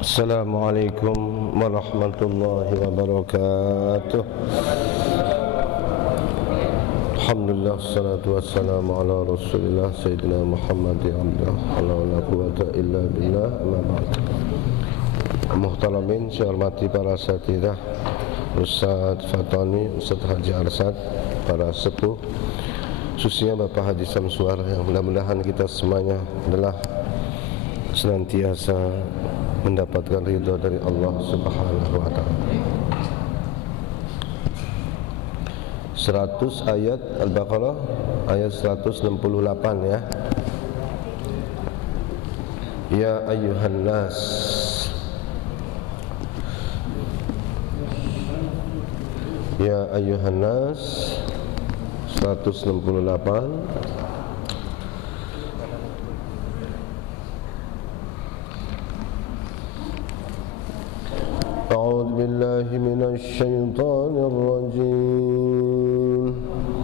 Assalamualaikum warahmatullahi wabarakatuh. Alhamdulillah, salatu wassalamu ala rasulillah Sayyidina Muhammad abdah la quwata illa billah. Amma ba'd. Muhtaramin, saya hormati para asatidzah, Ustaz Fatani, Ustaz Haji Arsad, para sepuh, khususnya Bapak Haji Samsuar, yang mudah-mudahan kita semuanya adalah senantiasa mendapatkan ridha dari Allah Subhanahu wa taala. 100 ayat Al-Baqarah ayat 168 ya. Ya ayyuhan nas, ya ayyuhan nas, 168. أعوذ بالله من الشيطان الرجيم.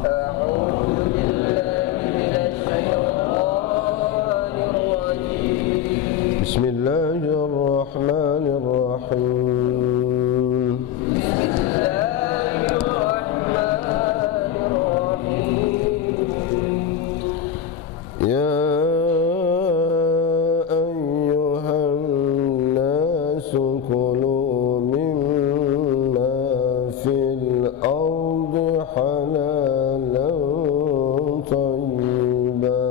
أعوذ بالله من الشيطان الرجيم. بسم الله الرحمن الرحيم. بسم الله الرحمن الرحيم. يا أيها الناس كلوا مما في الأرض حلالا طيبا.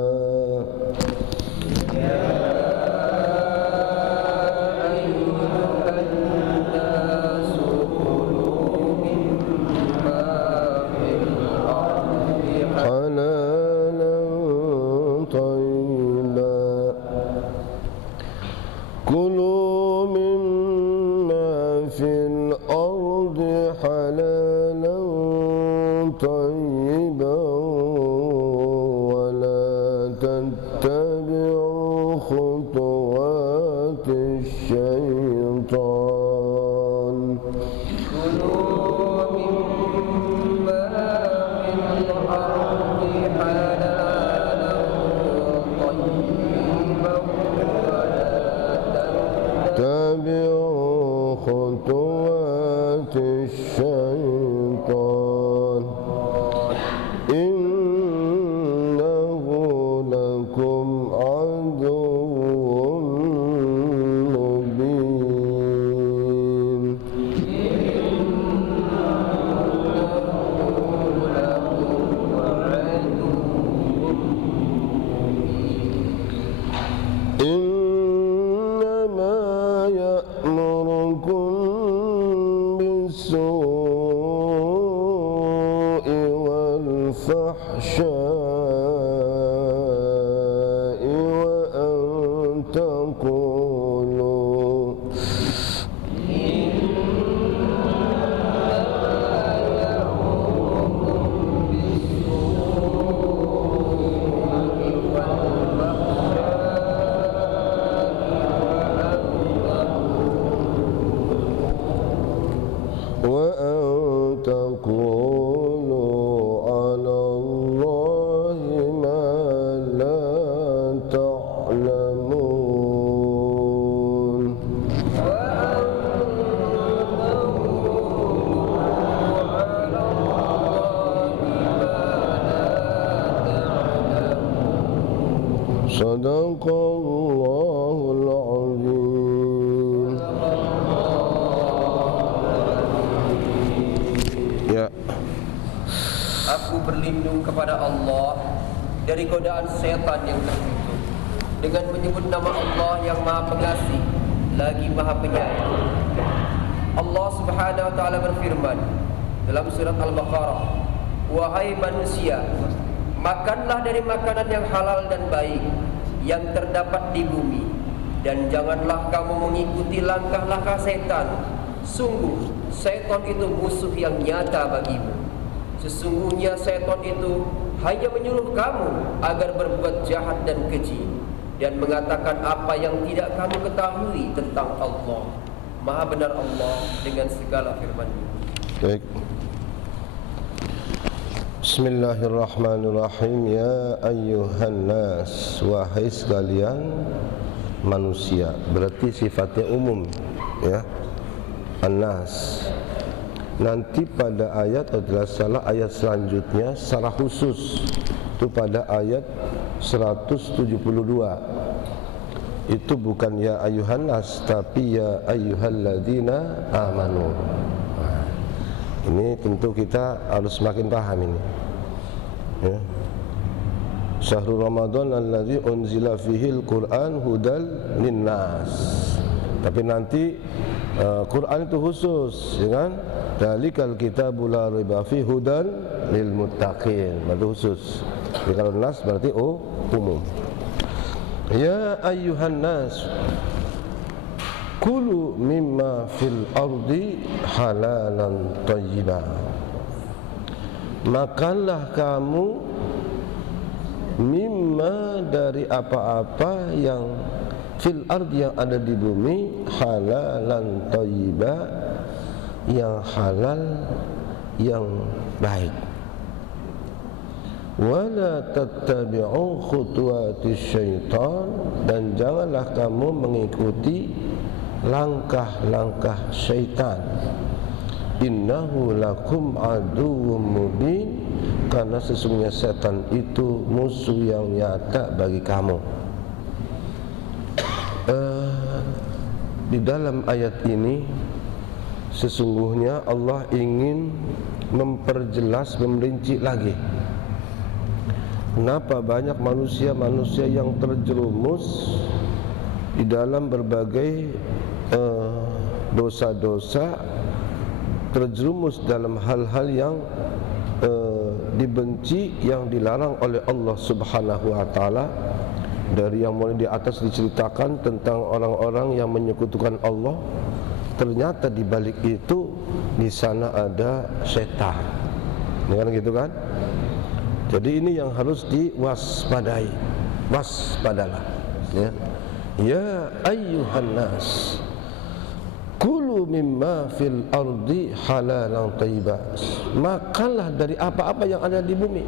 حلالا طيبا. كلوا مما في الأرض حلالا طيبا ولا تتبعوا خطوات الشيطان. كلوا مما في الأرض حلالا طيبا ولا تتبعوا خطوات الشيطان إنه لكم عدو مبين. إنما يأمركم بالسوء والفحشاء وأن تقولوا على الله ما لا تعلمون. صدق الله العظيم. Ya. Aku berlindung kepada Allah dari godaan setan yang terkutuk dengan menyebut nama Allah yang Maha Pengasih lagi Maha Penyayang. Allah Subhanahu wa taala berfirman dalam surat Al-Baqarah, "Wahai manusia, makanlah dari makanan yang halal dan baik yang terdapat di bumi, dan janganlah kamu mengikuti langkah-langkah setan. Sungguh setan itu musuh yang nyata bagimu. Sesungguhnya setan itu hanya menyuruh kamu agar berbuat jahat dan keji, dan mengatakan apa yang tidak kamu ketahui tentang Allah. Maha benar Allah dengan segala firman-Nya." Baik. Bismillahirrahmanirrahim. Ya ayyuhan nas, wahai sekalian manusia, berarti sifatnya umum, ya, an-nas. Nanti pada ayat adalah salah ayat selanjutnya secara khusus itu pada ayat 172. Itu bukan ya ayuhan nas, tapi ya ayyuhalladzina amanu. Nah, ini tentu kita harus semakin paham ini, ya. Syahrul Ramadan alladzi unzila fihil Qur'an hudal linnas. Tapi nanti Quran itu khusus, ya kan? Dzalikal kitabul la raiba fi hudan lil muttaqin. Berarti khusus. Jadi kalau nas berarti umum. Ya ayyuhan nas kulu mimma fil ardi halalan thayyiba. Makanlah kamu mimma dari apa-apa yang fil ardi yang ada di bumi, halalan thayyiba, yang halal, yang baik. Wala tattabi'u khutuwatis syaitan, dan janganlah kamu mengikuti langkah-langkah syaitan. Innahu lakum aduwwum mubin, karena sesungguhnya setan itu musuh yang nyata bagi kamu. Di dalam ayat ini sesungguhnya Allah ingin memperjelas, memperinci lagi kenapa banyak manusia-manusia yang terjerumus di dalam berbagai dosa-dosa, terjerumus dalam hal-hal yang dibenci, yang dilarang oleh Allah Subhanahu wa taala. Dari yang mulai di atas diceritakan tentang orang-orang yang menyekutukan Allah, ternyata di balik itu di sana ada setan. Kan gitu kan? Jadi ini yang harus diwaspadai. Waspadalah, ya. Ya ayyuhan nas kulu mimma fil ardi halalan thayyiba. Makanlah dari apa-apa yang ada di bumi,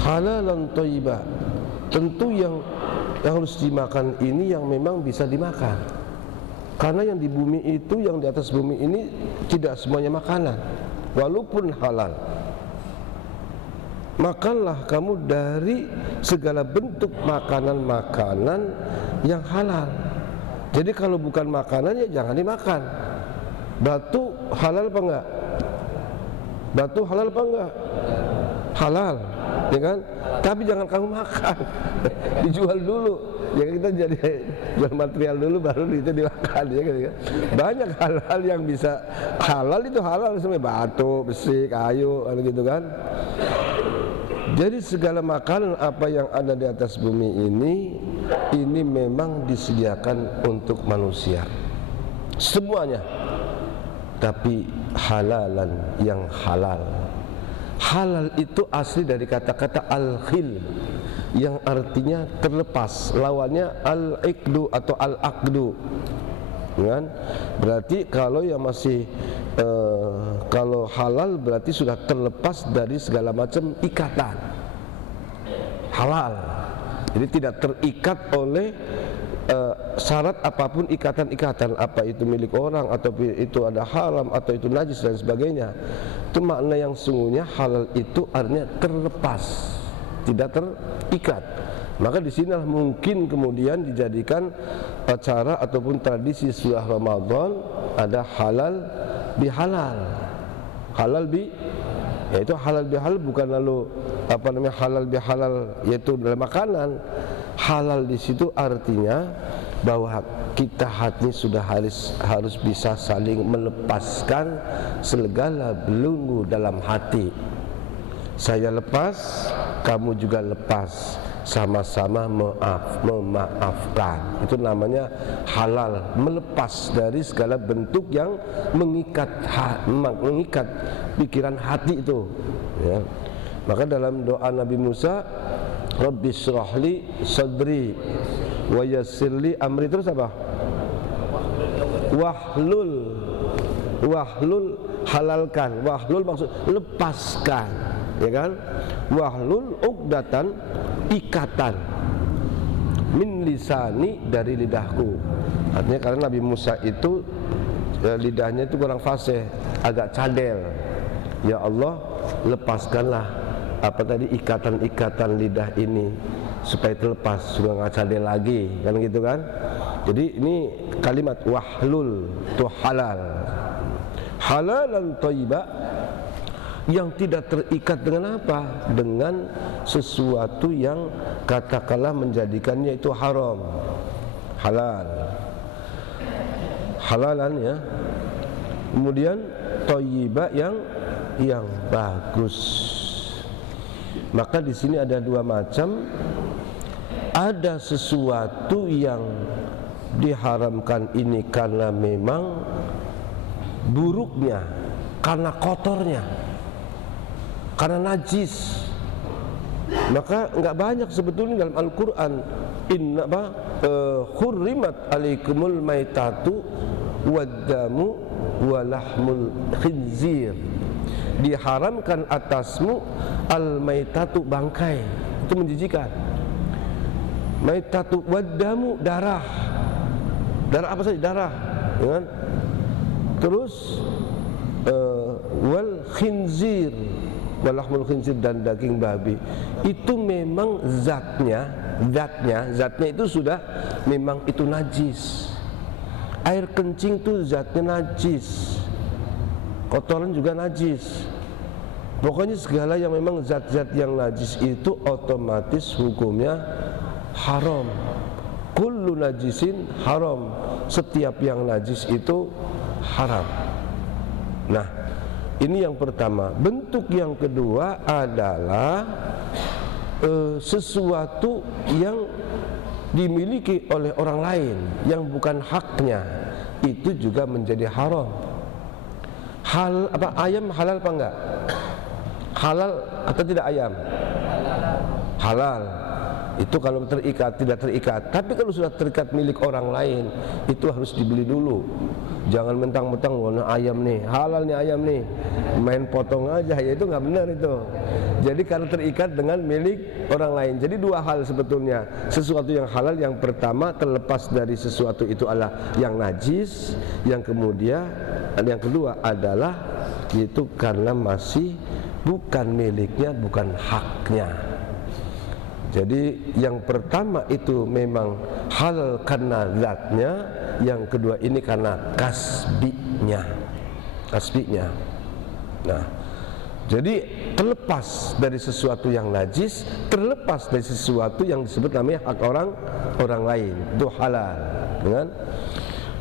halalan thayyiba. Tentu yang harus dimakan ini yang memang bisa dimakan, karena yang di bumi itu, yang di atas bumi ini tidak semuanya makanan, walaupun halal. Makanlah kamu dari segala bentuk makanan-makanan yang halal. Jadi kalau bukan makanan ya jangan dimakan. Batu halal apa enggak? Batu halal apa enggak? Halal, ya kan? Tapi jangan kamu makan. Dijual dulu. Ya kita jadi jual material dulu baru itu dimakan, ya kan? Banyak hal-hal yang bisa halal, itu halal semua, batu, besi, kayu, gitu kan. Jadi segala makanan apa yang ada di atas bumi ini memang disediakan untuk manusia semuanya, tapi halalan, yang halal. Halal itu asli dari kata-kata al-khil, yang artinya terlepas. Lawannya al-iqdu atau al-aqdu, kan? Berarti kalau yang masih kalau halal berarti sudah terlepas dari segala macam ikatan. Halal, jadi tidak terikat oleh syarat apapun, ikatan-ikatan, apa itu milik orang, atau itu ada haram, atau itu najis dan sebagainya. Itu makna yang sungguhnya halal itu artinya terlepas, tidak terikat. Maka di sinilah mungkin kemudian dijadikan acara ataupun tradisi setelah Ramadan ada halal bihalal. Halal bi, yaitu halal bihalal bukan lalu apa namanya halal bihalal yaitu dalam makanan. Halal di situ artinya bahwa kita hati sudah harus bisa saling melepaskan segala belenggu dalam hati. Saya lepas, kamu juga lepas, sama-sama memaafkan. Itu namanya halal, melepas dari segala bentuk yang mengikat pikiran hati itu, ya. Maka dalam doa Nabi Musa, Rabbi syrahli sadri wa yassirli amri, terus apa? Wahlul halalkan. Wahlul maksud lepaskan, ya kan? Wahlul uqdatan, ikatan. min lisani, dari lidahku. Artinya karena Nabi Musa itu lidahnya itu kurang fasih, agak cadel. Ya Allah, lepaskanlah ikatan-ikatan lidah ini supaya terlepas, sudah nggak cadel lagi, kan gitu kan. Jadi ini kalimat wahlul itu halal, halalan thayyiba, yang tidak terikat dengan apa? Dengan sesuatu yang katakanlah menjadikannya itu haram. Halal, halalan ya. Kemudian thayyiba yang bagus. Maka di sini ada dua macam. Ada sesuatu yang diharamkan ini karena memang buruknya, karena kotornya, karena najis. Maka enggak banyak sebetulnya dalam Al-Quran hurrimat alaikumul maitatu waddamu walahmul khinzir, diharamkan atasmu al-maitatu, bangkai, itu menjijikan. Maitatu waddamu, darah apa saja, darah ya kan? Terus wal khinzir, walahmul khinzir, dan daging babi. Itu memang zatnya itu sudah memang itu najis. Air kencing itu zatnya najis, kotoran juga najis. Pokoknya segala yang memang zat-zat yang najis itu otomatis hukumnya haram. Kullu najisin haram, setiap yang najis itu haram. Nah, ini yang pertama. Bentuk yang kedua adalah sesuatu yang dimiliki oleh orang lain yang bukan haknya, itu juga menjadi haram. Ayam halal apa enggak? Halal atau tidak ayam? Halal. Itu kalau terikat, tidak terikat. Tapi kalau sudah terikat milik orang lain, itu harus dibeli dulu. Jangan mentang-mentang warna ayam nih, halal nih ayam nih, main potong aja, ya itu nggak benar itu. Jadi karena terikat dengan milik orang lain. Jadi dua hal sebetulnya. Sesuatu yang halal, yang pertama terlepas dari sesuatu itu adalah yang najis. Yang kedua adalah itu karena masih bukan miliknya, bukan haknya. Jadi yang pertama itu memang halal karena zatnya, yang kedua ini karena kasbinya. Nah, jadi terlepas dari sesuatu yang najis, terlepas dari sesuatu yang disebut namanya hak orang lain, itu halal, kan?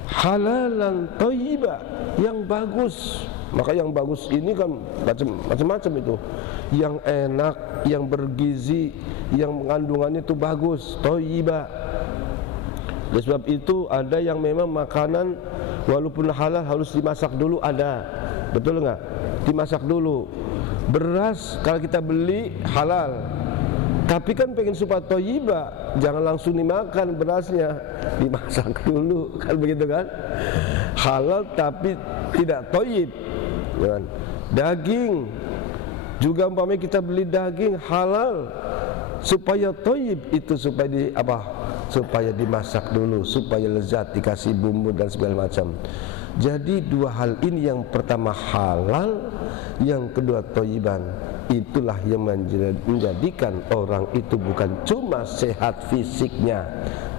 Halalan thayyiba, yang bagus. Maka yang bagus ini kan macam-macam itu. Yang enak, yang bergizi, yang kandungannya itu bagus, thayyiba. Oleh sebab itu ada yang memang makanan walaupun halal harus dimasak dulu, ada. Betul enggak? Dimasak dulu. Beras kalau kita beli halal, tapi kan pengen supaya thayyiba, jangan langsung dimakan berasnya, dimasak dulu, kan begitu kan? Halal tapi tidak thayyib, kan? Daging juga umpamanya kita beli daging halal supaya thayyib, itu supaya dimasak dulu, supaya lezat, dikasih bumbu dan segala macam. Jadi dua hal ini, yang pertama halal, yang kedua thayyiban. Itulah yang menjadikan orang itu bukan cuma sehat fisiknya,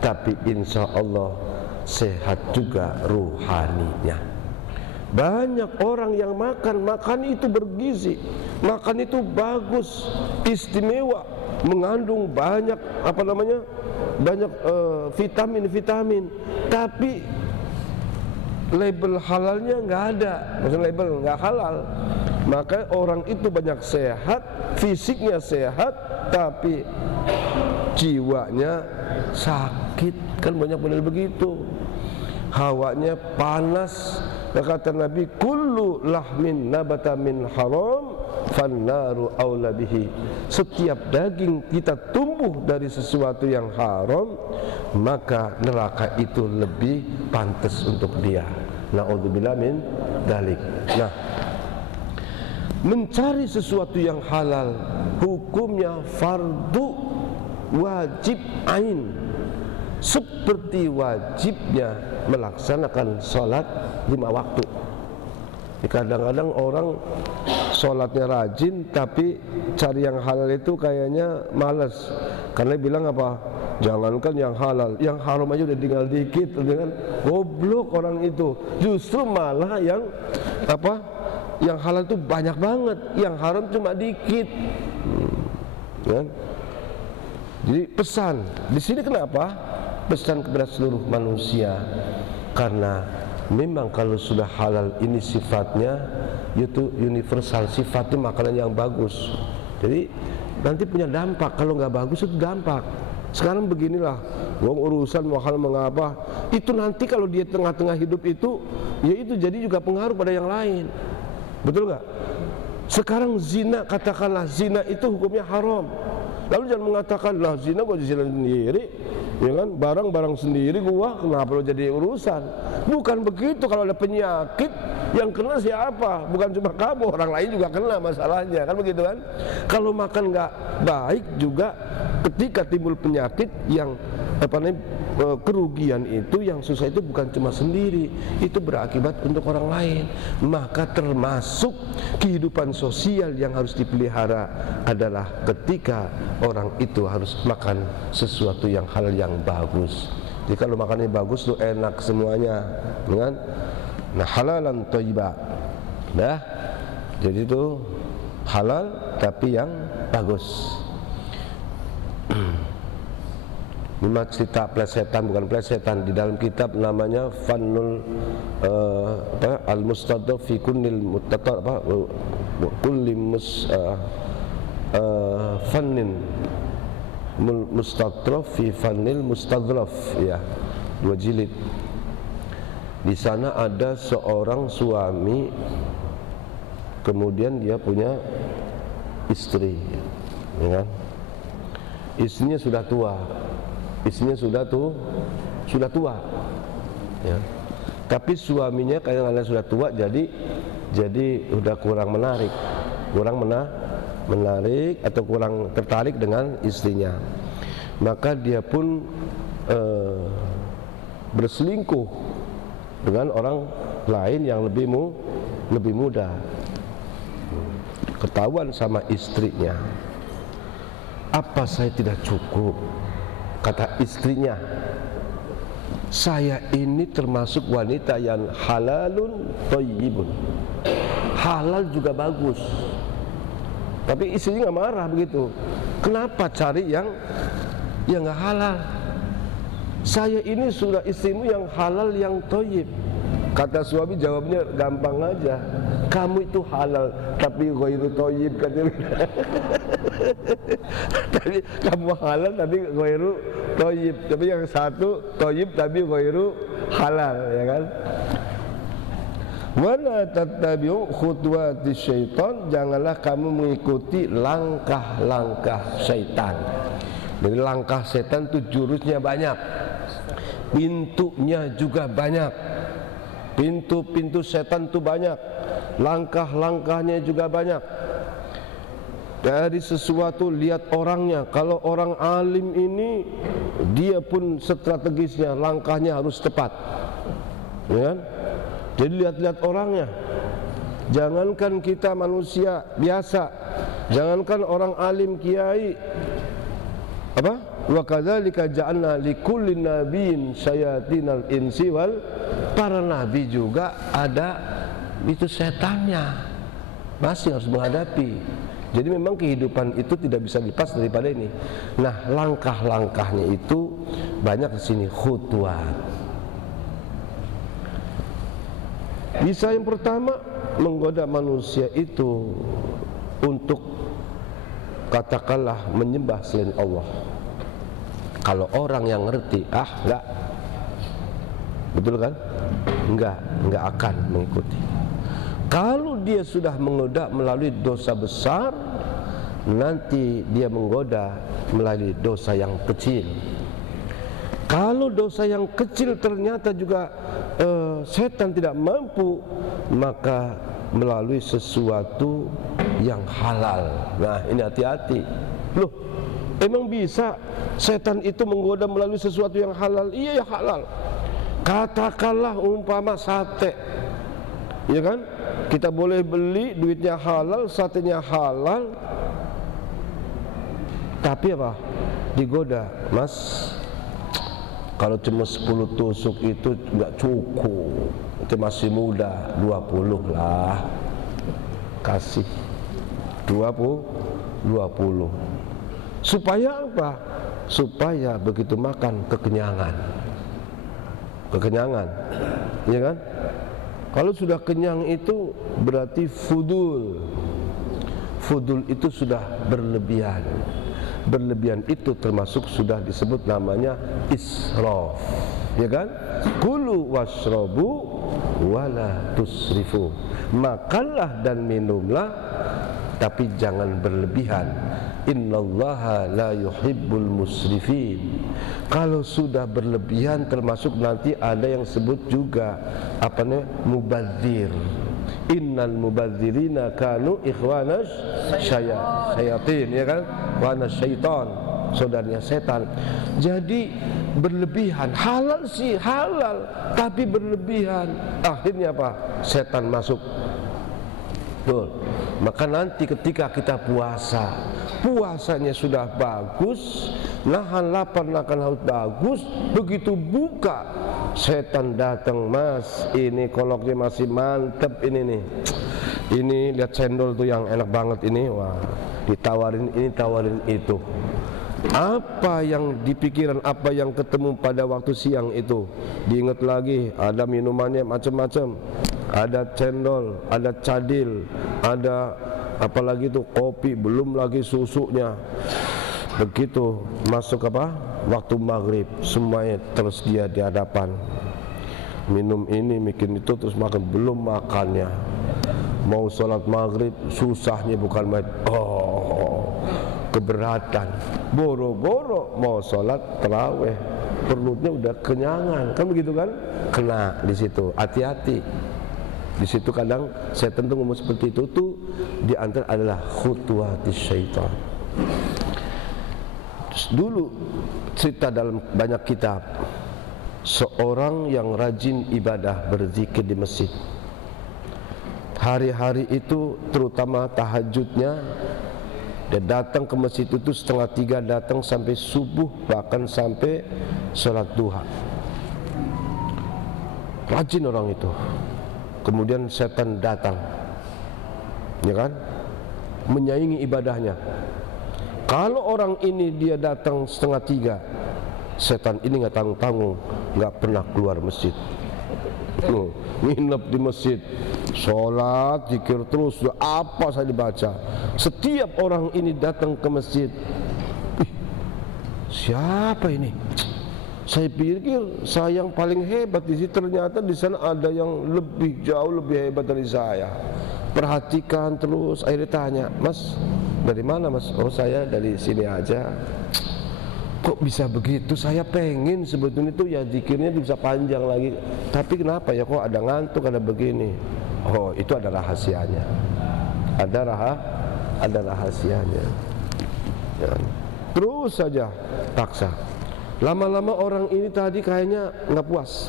tapi insya Allah sehat juga ruhaninya. Banyak orang yang makan itu bergizi, makan itu bagus, istimewa, mengandung banyak vitamin, tapi label halalnya nggak ada, maksudnya label nggak halal. Maka orang itu banyak sehat, fisiknya sehat, tapi jiwanya sakit, kan banyak benar begitu. Hawanya panas. Kata Nabi, kullu lahmin nabata min haram fannaru aula bihi. Setiap daging kita tumbuh dari sesuatu yang haram, maka neraka itu lebih pantas untuk dia. Na'udzubillah min dalik. Nah, mencari sesuatu yang halal hukumnya fardu wajib ain. seperti wajibnya melaksanakan sholat 5 waktu. Kadang-kadang orang sholatnya rajin tapi cari yang halal itu kayaknya males, karena bilang apa? Jangankan yang halal, yang haram aja udah tinggal dikit, dengan goblok orang itu. Justru malah yang apa? Yang halal itu banyak banget, yang haram cuma dikit. Kan? Jadi pesan di sini kenapa? Pesan kepada seluruh manusia, karena memang kalau sudah halal ini sifatnya itu universal, sifatnya makanan yang bagus. Jadi nanti punya dampak, kalau nggak bagus itu dampak. Sekarang beginilah, urusan mahal mengapa, itu nanti kalau dia tengah-tengah hidup itu, ya itu jadi juga pengaruh pada yang lain. Betul nggak? Sekarang zina, katakanlah zina itu hukumnya haram. Lalu jangan mengatakan lah zina gua zina sendiri, ya kan? Barang-barang sendiri gua, kenapa lo jadi urusan? Bukan begitu. Kalau ada penyakit yang kena siapa? Bukan cuma kamu, orang lain juga kena masalahnya, kan begitu kan? Kalau makan nggak baik juga, ketika timbul penyakit yang kerugian itu, yang susah itu bukan cuma sendiri, itu berakibat untuk orang lain. Maka termasuk kehidupan sosial yang harus dipelihara adalah ketika orang itu harus makan sesuatu yang halal yang bagus. Jadi kalau makannya bagus tuh enak semuanya, kan? Nah, halalan thayyiba. Nah, jadi itu halal tapi yang bagus. Ini cerita plesetan, bukan plesetan. Di dalam kitab namanya Fannul Al-Mustadaf fi Kunnil Muttatar kulli fannin mustadraf fi fannil mustadraf, ya, 2 jilid. Di sana ada seorang suami, kemudian dia punya istri, ya kan? Istrinya sudah tua. Istrinya sudah tua, ya. Tapi suaminya kadang-kadang sudah tua, jadi udah kurang menarik, atau kurang tertarik dengan istrinya. Maka dia pun berselingkuh dengan orang lain yang lebih muda. Ketahuan sama istrinya. Apa saya tidak cukup? Kata istrinya, saya ini termasuk wanita yang halalun thayyibun, halal juga bagus. Tapi istrinya nggak marah begitu. Kenapa cari yang nggak halal? Saya ini sudah istrimu yang halal yang thayyib. Kata suami jawabnya gampang aja, kamu itu halal tapi ghairu thayyib, katanya. Tapi kamu halal tapi ghairu thayyib. Tapi yang satu thayyib tapi ghairu halal, ya kan? Wala tattabi'u khutuwati syaitan, janganlah kamu mengikuti langkah-langkah syaitan. Jadi langkah setan itu jurusnya banyak, pintunya juga banyak. Pintu-pintu setan itu banyak, langkah-langkahnya juga banyak. Dari sesuatu lihat orangnya. Kalau orang alim ini, dia pun strategisnya, langkahnya harus tepat, ya kan? Jadi lihat-lihat orangnya. Jangankan kita manusia biasa, jangankan orang alim kiai, apa? Wa kadzalika ja'alna likulli nabiyyin syayatinal insi wal, para nabi juga ada itu setannya, masih harus menghadapi. Jadi memang kehidupan itu tidak bisa lepas daripada ini. Nah, langkah-langkahnya itu banyak di sini, khutuwat. Bisa yang pertama menggoda manusia itu untuk katakanlah menyembah selain Allah. Kalau orang yang ngerti, enggak, betul kan? Enggak akan mengikuti. Kalau dia sudah menggoda melalui dosa besar, nanti dia menggoda melalui dosa yang kecil. Kalau dosa yang kecil ternyata juga setan tidak mampu, maka melalui sesuatu yang halal. Nah, ini hati-hati. Loh, Emang bisa setan itu menggoda melalui sesuatu yang halal? Iya ya halal. Katakanlah umpama sate, ya kan? Kita boleh beli, duitnya halal, satenya halal, tapi apa? Digoda, Mas. Kalau cuma 10 tusuk itu nggak cukup, itu masih muda, 20 lah, kasih 20. Supaya apa? Supaya begitu makan kekenyangan, ya kan? Kalau sudah kenyang itu berarti fudul. Fudul itu sudah berlebihan. Berlebihan itu termasuk sudah disebut namanya israf, ya kan? Kulu washrabu wala tusrifu. Makanlah dan minumlah, tapi jangan berlebihan. Innallaha la yuhibbul musrifin. Kalau sudah berlebihan termasuk nanti ada yang sebut juga apa namanya, mubadzir. Innal mubadzirina kanu ikhwanas syayatin, ya kan? Wana syaitan, saudaranya setan. Jadi berlebihan, halal sih halal, tapi berlebihan, akhirnya apa? Setan masuk. Betul. Maka nanti ketika kita puasanya sudah bagus, nahan lapar, nahan haus bagus, begitu buka setan datang, Mas, ini koloknya masih mantep ini nih. Ini lihat cendol tuh yang enak banget ini, wah, ditawarin ini, tawarin itu. Apa yang dipikiran, apa yang ketemu pada waktu siang itu, diingat lagi, ada minumannya macam-macam, ada cendol, ada cadil, ada apalagi itu kopi, belum lagi susunya. Begitu masuk apa? Waktu maghrib, semuanya tersedia di hadapan. Minum ini, bikin itu, terus makan, belum makannya. Mau sholat maghrib, susahnya bukan main. Keberatan. Boro-boro mau sholat tarawih, perutnya udah kenyangan, kan begitu kan? Kena di situ. Hati-hati. Di situ kadang saya tentu ngomong seperti itu tuh di antara adalah khutuwatis syaitan. Dulu cerita dalam banyak kitab, seorang yang rajin ibadah berzikir di masjid. Hari-hari itu terutama tahajudnya, dia datang ke masjid itu 2:30, datang sampai subuh, bahkan sampai sholat duha. Rajin orang itu. Kemudian setan datang, ya kan, menyaingi ibadahnya. Kalau orang ini dia datang 2:30, setan ini nggak tanggung-tanggung, nggak pernah keluar masjid. Nginep di masjid, sholat, zikir terus, apa saja dibaca. Setiap orang ini datang ke masjid, siapa ini? Saya pikir saya yang paling hebat di sini, ternyata di sana ada yang lebih jauh lebih hebat dari saya. Perhatikan terus, akhirnya tanya, Mas, dari mana Mas? Oh, saya dari sini aja. Kok bisa begitu? Saya pengen sebetulnya itu ya zikirnya bisa panjang lagi, tapi kenapa ya kok ada ngantuk, ada begini? Oh, itu ada rahasianya. Ada rahasianya. Ya. Terus saja paksa. Lama-lama orang ini tadi kayaknya nggak puas.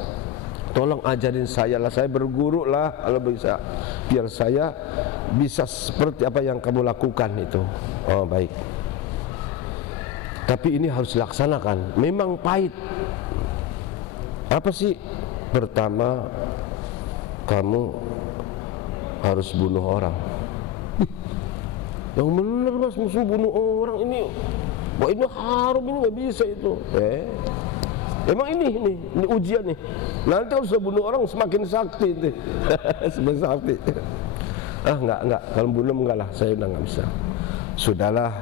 Tolong ajarin saya lah, saya berguru lah kalau bisa, biar saya bisa seperti apa yang kamu lakukan itu. Oh, baik. Tapi ini harus dilaksanakan. Memang pahit. Apa sih? Pertama, kamu harus bunuh orang. Yang benar Mas, musuh bunuh orang ini. Wah, ini haram, ini nggak bisa itu. Emang ini ujian nih. Nanti kalau sudah bunuh orang semakin sakti itu. Semakin sakti. Enggak. Kalau bunuh enggak lah, saya udah nggak bisa. Sudahlah,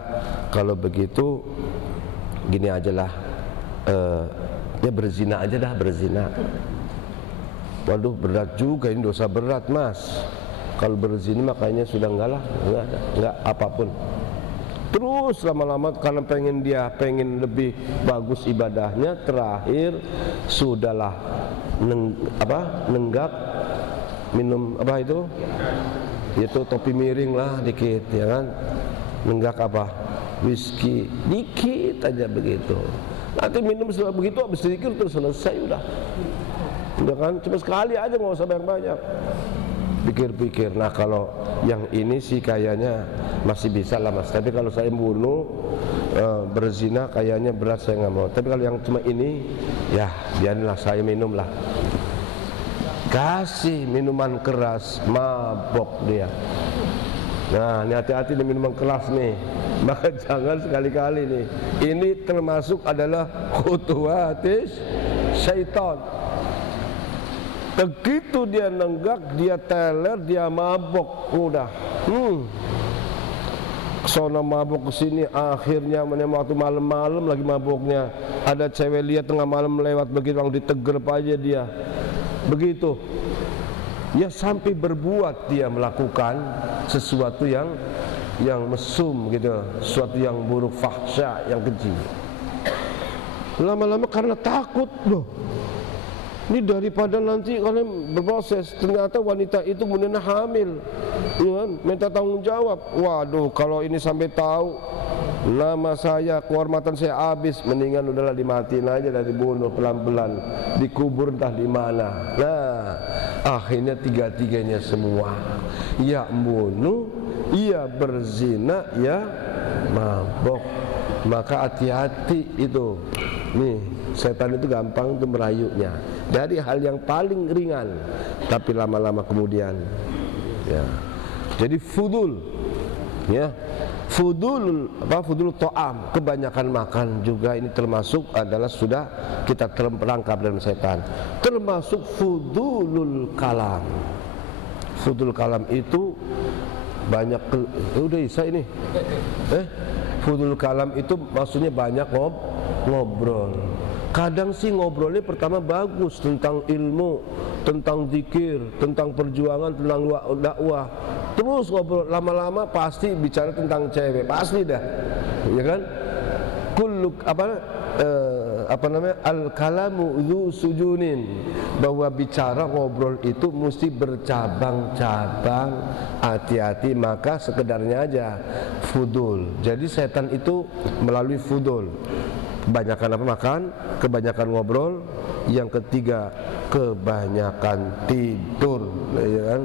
kalau begitu gini aja lah. Ya berzina aja dah, berzina. Waduh, berat juga ini, dosa berat Mas. Kalau berzina makanya sudah enggak lah, enggak apapun. Terus lama-lama karena pengen lebih bagus ibadahnya, terakhir sudahlah nenggak minum apa itu topi miring lah dikit, ya kan, nenggak apa whisky, dikit aja begitu. Nanti minum setelah begitu habis sedikit terus selesai udah kan, cuma sekali aja, nggak usah banyak-banyak. Pikir-pikir, nah kalau yang ini sih kayaknya masih bisa lah mas, tapi kalau saya bunuh berzina kayaknya berat, saya nggak mau. Tapi kalau yang cuma ini, ya biarlah saya minum lah. Kasih minuman keras, mabok dia. Nah ini hati-hati nih minuman keras nih, maka jangan sekali-kali nih. Ini termasuk adalah khutuwatis syaitan. Begitu dia nenggak, dia teler, dia mabok, udah. Sono mabok kesini, akhirnya waktu malam-malam lagi maboknya. Ada cewek lihat tengah malam lewat begitu, langsung diteger aja dia. Begitu. Ya sampai berbuat dia melakukan sesuatu yang mesum gitu, sesuatu yang buruk, fahsya, yang keji. Lama-lama karena takut loh. Ini daripada nanti kalian berproses, ternyata wanita itu kemudian hamil, ya kan? Minta tanggung jawab. Waduh, kalau ini sampai tahu, nama saya, kehormatan saya habis. Mendingan udahlah dimatiin aja dan dibunuh pelan-pelan, dikubur entah di mana. Nah, akhirnya tiga-tiganya semua, ya bunuh, ya berzina, ya mabok. Maka hati-hati itu. Nih, setan itu gampang untuk merayunya dari hal yang paling ringan, tapi lama-lama kemudian ya. Jadi fudul, ya, fudul to'am, kebanyakan makan juga ini termasuk adalah sudah kita terperangkap dalam setan. Termasuk fudulul kalam. Fudul kalam itu banyak udah Isa ini. Fudul kalam itu maksudnya banyak ngobrol. Kadang sih ngobrolnya pertama bagus tentang ilmu, tentang zikir, tentang perjuangan, tentang dakwah. Terus ngobrol lama-lama pasti bicara tentang cewek, pasti dah, ya kan? Kulluk apa namanya, al kalamu dzu sujunin, bahwa bicara ngobrol itu mesti bercabang-cabang. Hati-hati, maka sekedarnya aja fudul. Jadi setan itu melalui fudul. Kebanyakan apa? Makan, kebanyakan ngobrol. Yang ketiga, kebanyakan tidur, ya kan?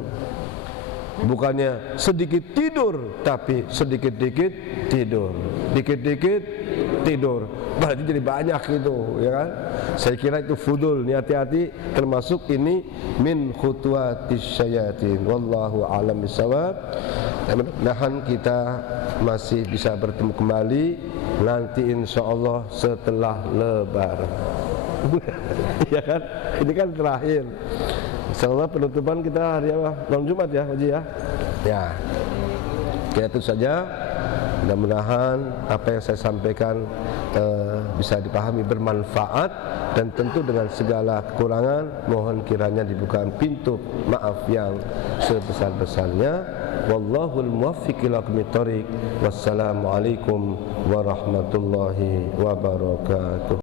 Bukannya sedikit tidur, tapi sedikit-dikit tidur, dikit-dikit tidur, berarti jadi banyak gitu, ya kan? Saya kira itu fudul. Ini hati-hati, termasuk ini min khutuwatis syayatin. Wallahu a'lam bishawab. Mudah-mudahan kita masih bisa bertemu kembali nanti insyaallah setelah lebaran. Ya kan? Ini kan terakhir. Insyaallah penutupan kita hari apa? Malam Jumat ya, Haji ya. Ya. Kita itu saja. Mudah-mudahan apa yang saya sampaikan bisa dipahami, bermanfaat, dan tentu dengan segala kekurangan mohon kiranya dibukakan pintu maaf yang sebesar-besarnya. Wallahul muwaffiq ila aqwamit thoriq. Wassalamualaikum warahmatullahi wabarakatuh.